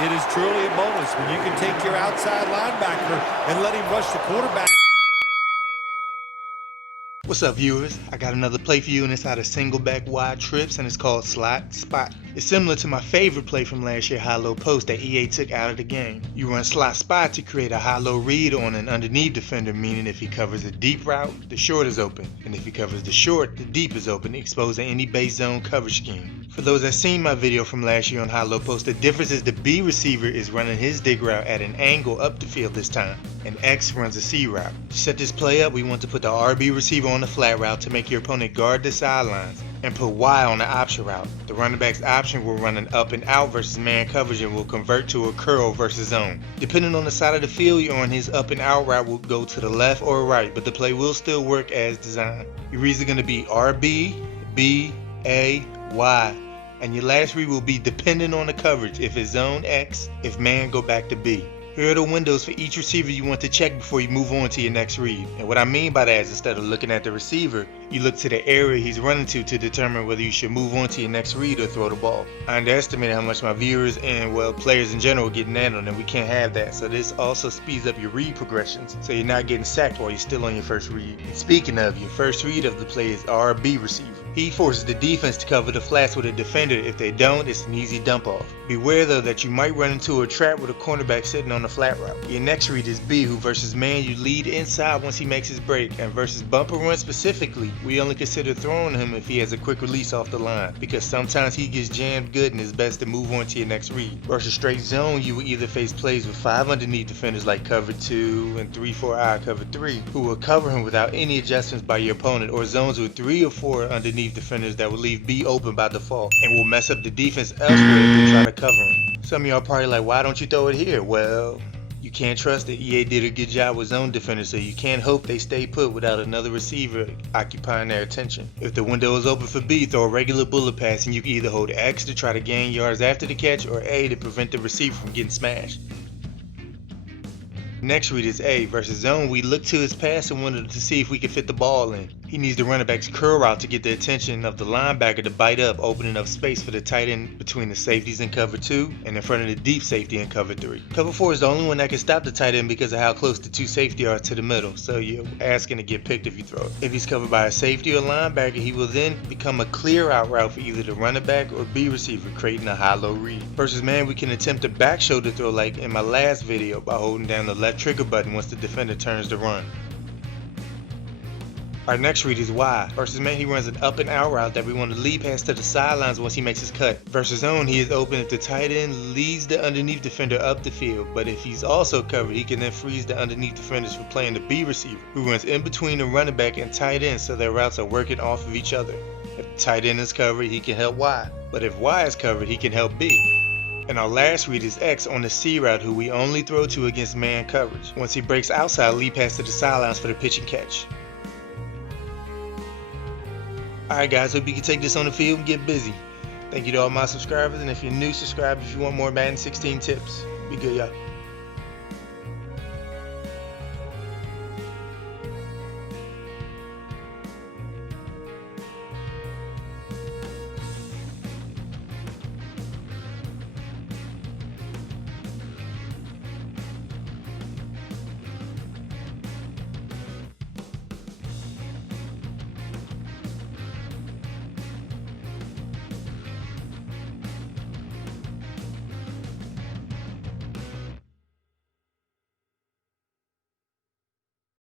It is truly a bonus when you can take your outside linebacker and let him rush the quarterback. What's up, viewers? I got another play for you, and it's out of Singleback Y Trips, and it's called Slot Spot. It's similar to my favorite play from last year, high-low post, that EA took out of the game. You run Slot Spot to create a high-low read on an underneath defender, meaning if he covers a deep route, the short is open, and if he covers the short, the deep is open, exposing any base zone coverage scheme. For those that seen my video from last year on high-low post, the difference is the B receiver is running his dig route at an angle up the field this time, and X runs a C route. To set this play up, we want to put the RB receiver on the flat route to make your opponent guard the sidelines, and put Y on the option route. The running back's option will run an up and out versus man coverage and will convert to a curl versus zone. Depending on the side of the field you're on, his up and out route will go to the left or right, but the play will still work as designed. Your reads are going to be RB, B, A, Y, and your last read will be dependent on the coverage. If it's zone, X; if man, go back to B. Here are the windows for each receiver you want to check before you move on to your next read. And what I mean by that is, instead of looking at the receiver, you look to the area he's running to determine whether you should move on to your next read or throw the ball. I underestimated how much my viewers and, well, players in general get nailed, and we can't have that. So this also speeds up your read progressions, so you're not getting sacked while you're still on your first read. And speaking of, your first read of the play is RB receiver. He forces the defense to cover the flats with a defender. If they don't, it's an easy dump off. Beware though that you might run into a trap with a cornerback sitting on the flat route. Your next read is B, who versus man you lead inside once he makes his break, and versus bumper run specifically, we only consider throwing him if he has a quick release off the line, because sometimes he gets jammed good and it's best to move on to your next read. Versus straight zone, you will either face plays with 5 underneath defenders like cover 2 and 3-4-I cover 3, who will cover him without any adjustments by your opponent, or zones with 3 or 4 underneath defenders that will leave B open by default and will mess up the defense elsewhere if they try to cover him. Some of y'all probably like, why don't you throw it here? Well, you can't trust that EA did a good job with zone defenders, so you can't hope they stay put without another receiver occupying their attention. If the window is open for B, throw a regular bullet pass, and you can either hold X to try to gain yards after the catch, or A to prevent the receiver from getting smashed. Next read is A. Versus zone, we look to his passing window to see if we can fit the ball in. He needs the running back's curl route to get the attention of the linebacker to bite up, opening up space for the tight end between the safeties in cover 2 and in front of the deep safety in cover 3. Cover 4 is the only one that can stop the tight end because of how close the 2 safety are to the middle, so you're asking to get picked if you throw it. If he's covered by a safety or linebacker, he will then become a clear out route for either the running back or B receiver, creating a high-low read. Versus man, we can attempt a back shoulder throw like in my last video by holding down the left trigger button once the defender turns to run. Our next read is Y. Versus man, he runs an up and out route that we want to lead pass to the sidelines once he makes his cut. Versus zone, he is open if the tight end leads the underneath defender up the field, but if he's also covered, he can then freeze the underneath defenders for playing the B receiver, who runs in between the running back and tight end, so their routes are working off of each other. If the tight end is covered, he can help Y, but if Y is covered, he can help B. And our last read is X on the C route, who we only throw to against man coverage. Once he breaks outside, lead pass to the sidelines for the pitch and catch. Alright guys, hope you can take this on the field and get busy. Thank you to all my subscribers, and if you're new, subscribe if you want more Madden 16 tips. Be good, y'all.